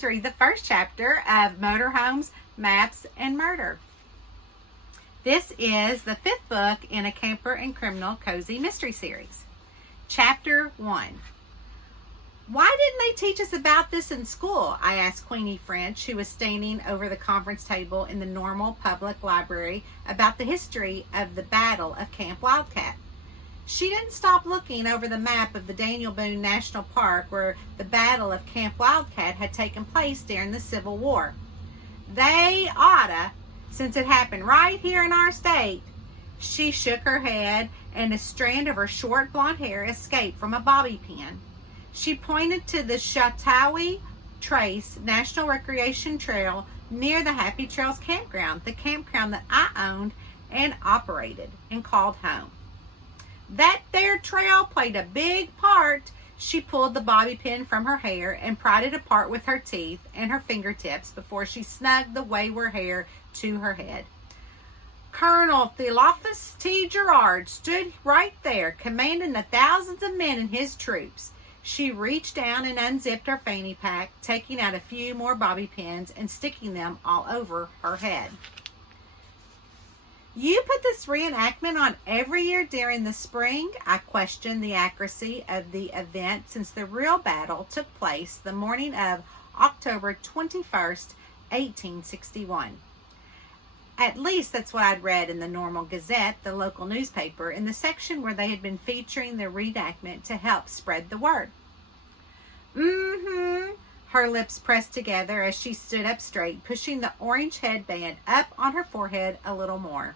to read the first chapter of Motorhomes, Maps, and Murder. This is the 5th book in a Camper and Criminal Cozy Mystery Series. Chapter 1. Why didn't they teach us about this in school? I asked Queenie French, who was standing over the conference table in the Normal Public Library, about the history of the Battle of Camp Wildcat. She didn't stop looking over the map of the Daniel Boone National Park where the Battle of Camp Wildcat had taken place during the Civil War. They oughta, since it happened right here in our state. She shook her head, and a strand of her short blonde hair escaped from a bobby pin. She pointed to the Chautauqua Trace National Recreation Trail near the Happy Trails campground, the campground that I owned and operated and called home. That there trail played a big part. She pulled the bobby pin from her hair and pried it apart with her teeth and her fingertips before she snugged the wayward hair to her head. Colonel Theophilus T. Girard stood right there, commanding the thousands of men in his troops. She reached down and unzipped her fanny pack, taking out a few more bobby pins and sticking them all over her head. You put this reenactment on every year during the spring? I questioned the accuracy of the event since the real battle took place the morning of October 21st, 1861. At least that's what I'd read in the Normal Gazette, the local newspaper, in the section where they had been featuring the reenactment to help spread the word. Her lips pressed together as she stood up straight, pushing the orange headband up on her forehead a little more.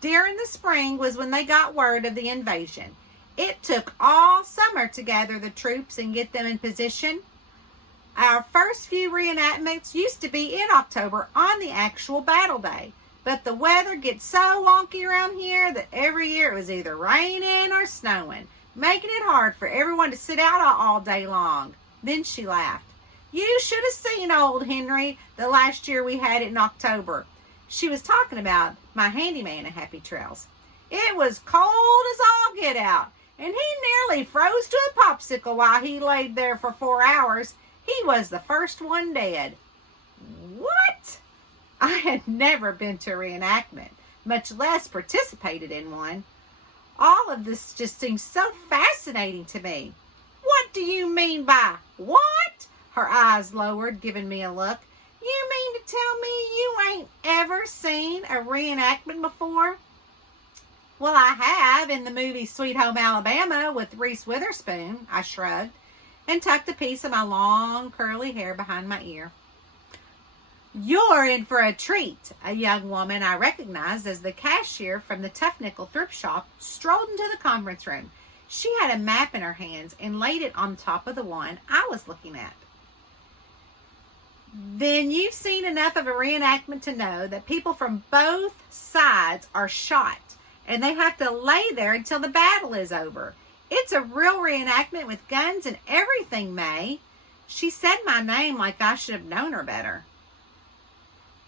During the spring was when they got word of the invasion. It took all summer to gather the troops and get them in position. Our first few reenactments used to be in October on the actual battle day, but the weather gets so wonky around here that every year it was either raining or snowing, making it hard for everyone to sit out all day long. Then she laughed. You should have seen old Henry the last year we had it in October. She was talking about my handyman at Happy Trails. It was cold as all get out, and he nearly froze to a popsicle while he laid there for 4 hours. He was the first one dead. What? I had never been to a reenactment, much less participated in one. All of this just seems so fascinating to me. What do you mean by what? Her eyes lowered, giving me a look. You mean to tell me you ain't ever seen a reenactment before? Well, I have in the movie Sweet Home Alabama with Reese Witherspoon, I shrugged, and tucked a piece of my long curly hair behind my ear. You're in for a treat. A young woman I recognized as the cashier from the Tough Nickel thrift shop strolled into the conference room. She had a map in her hands and laid it on top of the one I was looking at. Then you've seen enough of a reenactment to know that people from both sides are shot, and they have to lay there until the battle is over. It's a real reenactment with guns and everything, May. She said my name like I should have known her better.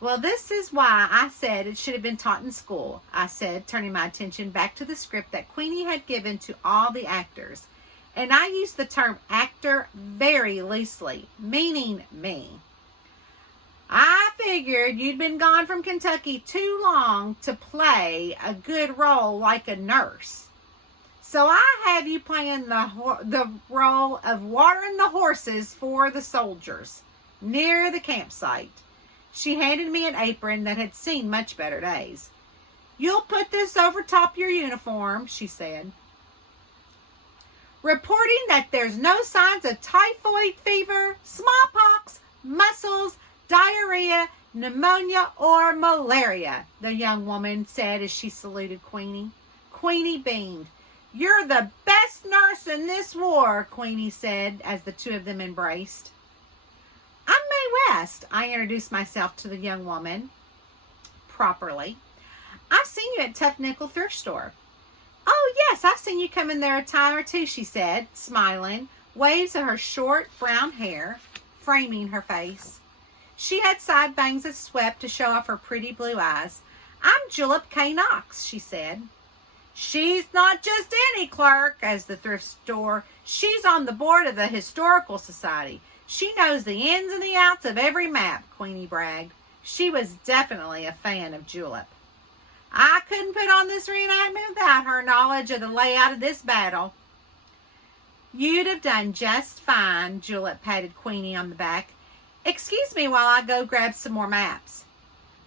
Well, this is why I said it should have been taught in school, I said, turning my attention back to the script that Queenie had given to all the actors. And I used the term actor very loosely, meaning me. I figured you'd been gone from Kentucky too long to play a good role like a nurse. So I have you playing the role of watering the horses for the soldiers near the campsite. She handed me an apron that had seen much better days. You'll put this over top your uniform, she said. Reporting that there's no signs of typhoid fever, smallpox, mussels, diarrhea, pneumonia, or malaria, the young woman said as she saluted Queenie. Queenie beamed. You're the best nurse in this war, Queenie said as the two of them embraced. I'm May West. I introduced myself to the young woman properly. I've seen you at Tough Nickel thrift store. Oh, yes, I've seen you come in there a time or two, she said, smiling, waves of her short brown hair framing her face. She had side bangs that swept to show off her pretty blue eyes. I'm Julep K. Knox, she said. She's not just any clerk, as the thrift store. She's on the board of the Historical Society. She knows the ins and the outs of every map, Queenie bragged. She was definitely a fan of Julep. I couldn't put on this reenactment without her knowledge of the layout of this battle. You'd have done just fine, Julep patted Queenie on the back. Excuse me while I go grab some more maps.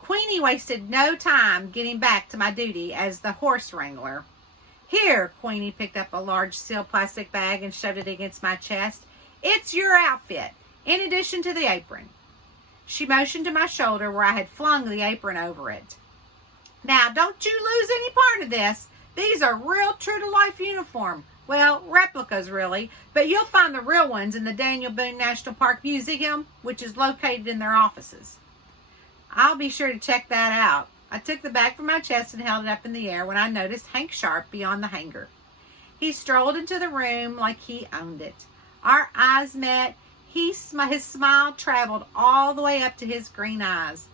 Queenie wasted no time getting back to my duty as the horse wrangler. Here, Queenie picked up a large sealed plastic bag and shoved it against my chest. It's your outfit, in addition to the apron. She motioned to my shoulder where I had flung the apron over it. Now, don't you lose any part of this. These are real true-to-life uniform. Well, replicas, really, but you'll find the real ones in the Daniel Boone National Park Museum, which is located in their offices. I'll be sure to check that out. I took the bag from my chest and held it up in the air when I noticed Hank Sharp beyond the hangar. He strolled into the room like he owned it. Our eyes met. His smile traveled all the way up to his green eyes.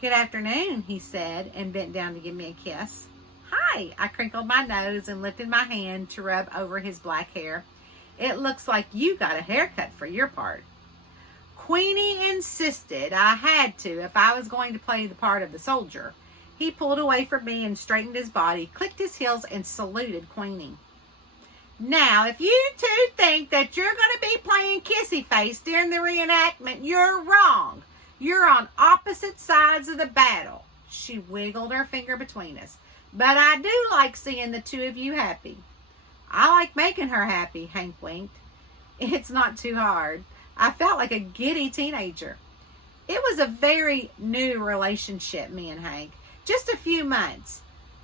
Good afternoon, he said, and bent down to give me a kiss. Hi, I crinkled my nose and lifted my hand to rub over his black hair. It looks like you got a haircut for your part. Queenie insisted I had to if I was going to play the part of the soldier. He pulled away from me and straightened his body, clicked his heels, and saluted Queenie. Now, if you two think that you're going to be playing kissy face during the reenactment, you're wrong. You're on opposite sides of the battle. She wiggled her finger between us. But I do like seeing the two of you happy. I like making her happy, Hank winked. It's not too hard. I felt like a giddy teenager. It was a very new relationship, me and Hank. Just a few months.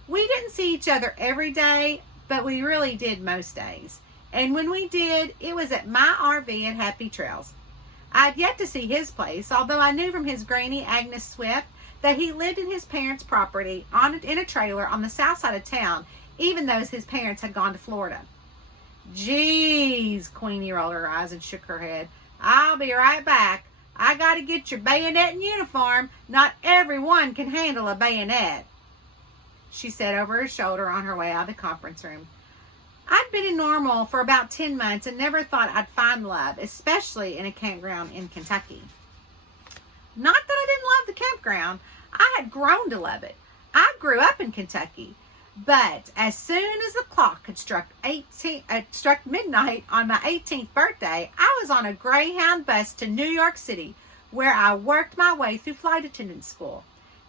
We didn't see each other every day, but we really did most days. And when we did, it was at my RV at Happy Trails. I'd yet to see his place, although I knew from his granny, Agnes Swift, that he lived in his parents' property in a trailer on the south side of town, even though his parents had gone to Florida. Geez, Queenie rolled her eyes and shook her head. I'll be right back. I got to get your bayonet and uniform. Not everyone can handle a bayonet, she said over her shoulder on her way out of the conference room. I'd been in Normal for about 10 months and never thought I'd find love, especially in a campground in Kentucky. Not that I didn't love the campground. I had grown to love it. I grew up in Kentucky. But as soon as the clock had struck midnight on my 18th birthday, I was on a Greyhound bus to New York City, where I worked my way through flight attendant school.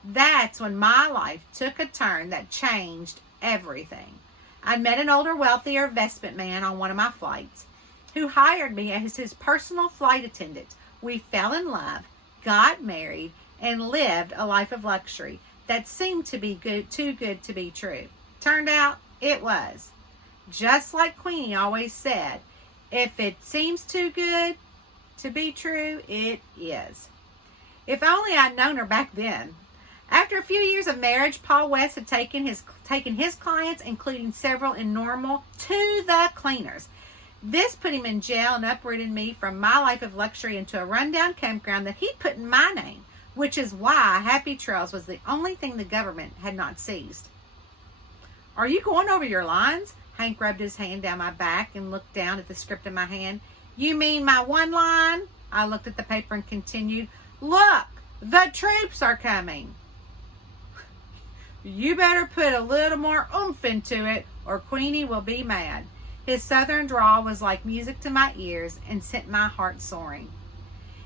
That's when my life took a turn that changed everything. I'd met an older, wealthier vestment man on one of my flights who hired me as his personal flight attendant. We fell in love, got married, and lived a life of luxury that seemed to be too good to be true. Turned out it was. Just like Queenie always said, if it seems too good to be true, it is. If only I'd known her back then. After a few years of marriage, Paul West had taken his clients, including several in Normal, to the cleaners. This put him in jail and uprooted me from my life of luxury into a rundown campground that he'd put in my name, which is why Happy Trails was the only thing the government had not seized. Are you going over your lines? Hank rubbed his hand down my back and looked down at the script in my hand. You mean my one line? I looked at the paper and continued. Look, the troops are coming. You better put a little more oomph into it or Queenie will be mad. His southern drawl was like music to my ears and sent my heart soaring.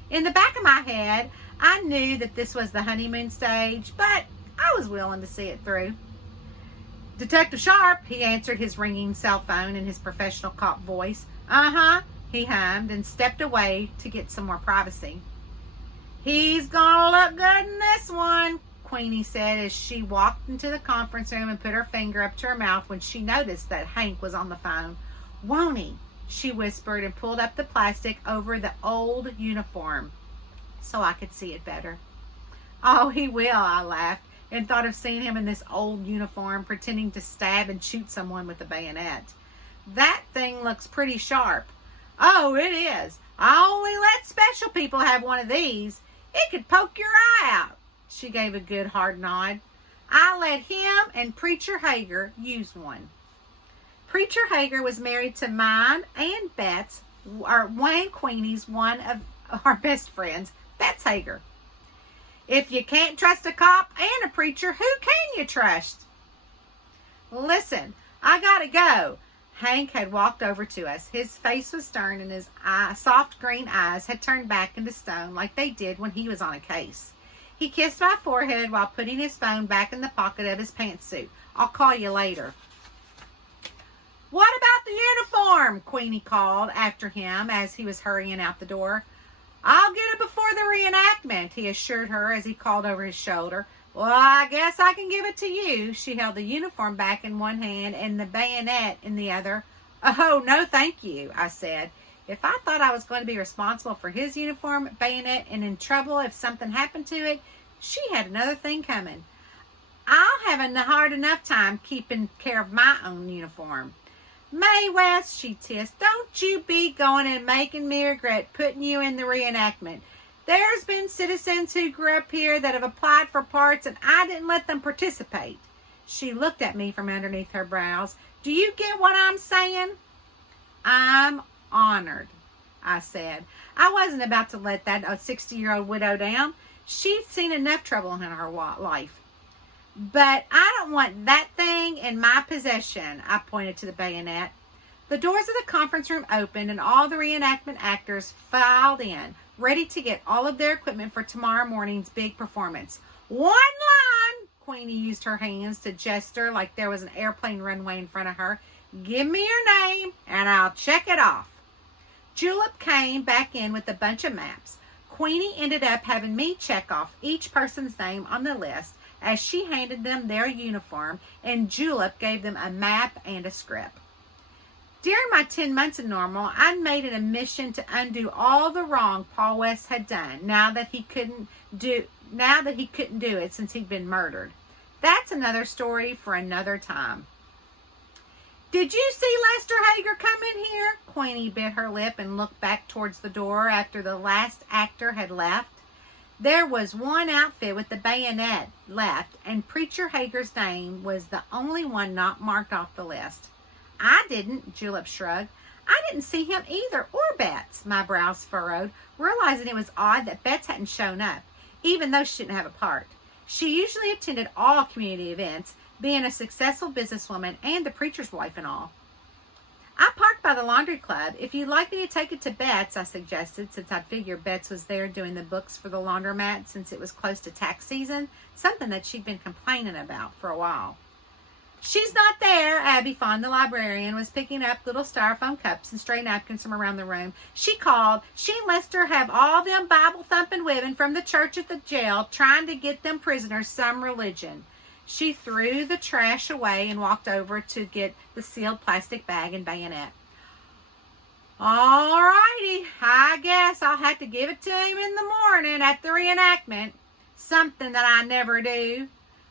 In the back of my head, I knew that this was the honeymoon stage, but I was willing to see it through. Detective Sharp, he answered his ringing cell phone in his professional cop voice. Uh-huh, he hummed and stepped away to get some more privacy. He's gonna look good in this one, Queenie said as she walked into the conference room and put her finger up to her mouth when she noticed that Hank was on the phone. Won't he? She whispered and pulled up the plastic over the old uniform so I could see it better. Oh, he will, I laughed, and thought of seeing him in this old uniform pretending to stab and shoot someone with a bayonet. That thing looks pretty sharp. Oh, it is. I only let special people have one of these. It could poke your eye out. She gave a good hard nod. I let him and Preacher Hager use one. Preacher Hager was married to mine and Beth's, or Wayne Queenie's, one of our best friends, Bets Hager. If you can't trust a cop and a preacher, who can you trust? Listen, I gotta go. Hank had walked over to us. His face was stern and his soft green eyes had turned back into stone like they did when he was on a case. He kissed my forehead while putting his phone back in the pocket of his pantsuit. I'll call you later. What about the uniform? Queenie called after him as he was hurrying out the door. I'll get it before the reenactment, he assured her as he called over his shoulder. Well, I guess I can give it to you. She held the uniform back in one hand and the bayonet in the other. Oh, no, thank you, I said. If I thought I was going to be responsible for his uniform, bayonet, and in trouble if something happened to it, she had another thing coming. I'll have a hard enough time keeping care of my own uniform. Mae West, she tissed, don't you be going and making me regret putting you in the reenactment. There's been citizens who grew up here that have applied for parts and I didn't let them participate. She looked at me from underneath her brows. Do you get what I'm saying? I'm honored, I said. I wasn't about to let that 60-year-old widow down. She'd seen enough trouble in her life. But I don't want that thing in my possession, I pointed to the bayonet. The doors of the conference room opened and all the reenactment actors filed in, ready to get all of their equipment for tomorrow morning's big performance. One line! Queenie used her hands to gesture like there was an airplane runway in front of her. Give me your name and I'll check it off. Julep came back in with a bunch of maps. Queenie ended up having me check off each person's name on the list as she handed them their uniform, and Julep gave them a map and a script. During my 10 months in Normal, I'd made it a mission to undo all the wrong Paul West had done now that he couldn't do it since he'd been murdered. That's another story for another time. Did you see Lester Hager come in here? Queenie bit her lip and looked back towards the door after the last actor had left. There was one outfit with the bayonet left, and Preacher Hager's name was the only one not marked off the list. I didn't, Julep shrugged. I didn't see him either, or Bets. My brows furrowed, realizing it was odd that Bets hadn't shown up, even though she didn't have a part. She usually attended all community events, being a successful businesswoman and the preacher's wife and all. I parked by the laundry club. If you'd like me to take it to Bets, I suggested, since I figured Bets was there doing the books for the laundromat since it was close to tax season, something that she'd been complaining about for a while. She's not there. Abby Fawn, the librarian, was picking up little styrofoam cups and stray napkins from around the room. She called. She and Lester have all them Bible-thumping women from the church at the jail trying to get them prisoners some religion. She threw the trash away and walked over to get the sealed plastic bag and bayonet. All righty, I guess I'll have to give it to him in the morning at the reenactment. Something that I never do.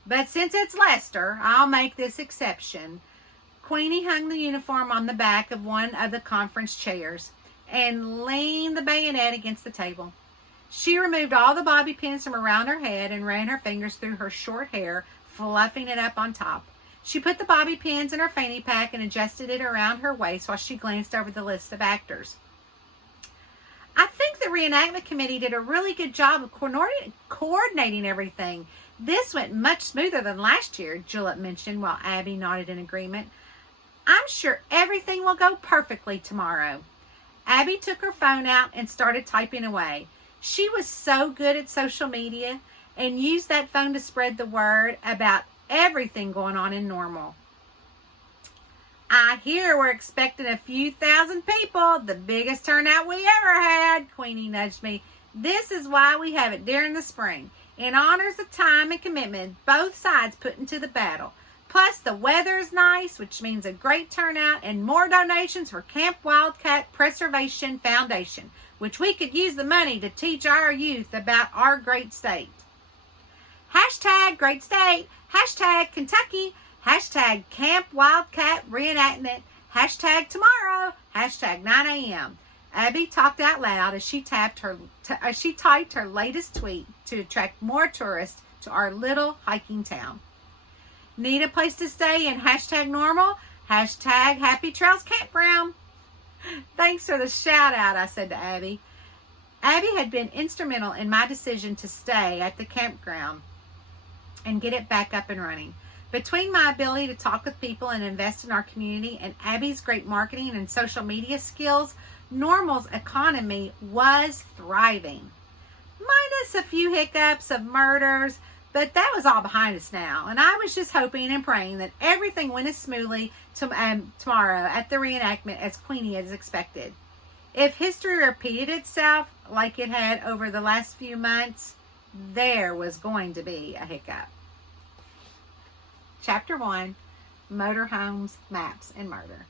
But since it's Lester, I'll make this exception. Queenie hung the uniform on the back of one of the conference chairs and leaned the bayonet against the table. She removed all the bobby pins from around her head and ran her fingers through her short hair, fluffing it up on top. She put the bobby pins in her fanny pack and adjusted it around her waist while she glanced over the list of actors. I think the reenactment committee did a really good job of coordinating everything. This went much smoother than last year, Julep mentioned while Abby nodded in agreement. I'm sure everything will go perfectly tomorrow. Abby took her phone out and started typing away. She was so good at social media and used that phone to spread the word about everything going on in Normal. I hear we're expecting a few thousand people, the biggest turnout we ever had, Queenie nudged me. This is why we have it during the spring. It honors the time and commitment both sides put into the battle. Plus, the weather is nice, which means a great turnout and more donations for Camp Wildcat Preservation Foundation, which we could use the money to teach our youth about our great state. Hashtag great state, hashtag Kentucky, hashtag Camp Wildcat Reenactment, hashtag tomorrow, hashtag 9 a.m. Abby talked out loud as she typed her latest tweet to attract more tourists to our little hiking town. Need a place to stay in hashtag normal, hashtag Happy Trails Campground. Thanks for the shout out, I said to Abby. Abby had been instrumental in my decision to stay at the campground and get it back up and running. Between my ability to talk with people and invest in our community and Abby's great marketing and social media skills, Normal's economy was thriving. Minus a few hiccups of murders, but that was all behind us now. And I was just hoping and praying that everything went as smoothly tomorrow at the reenactment as Queenie as expected. If history repeated itself like it had over the last few months, there was going to be a hiccup. Chapter 1, Motorhomes, Maps, and Murder.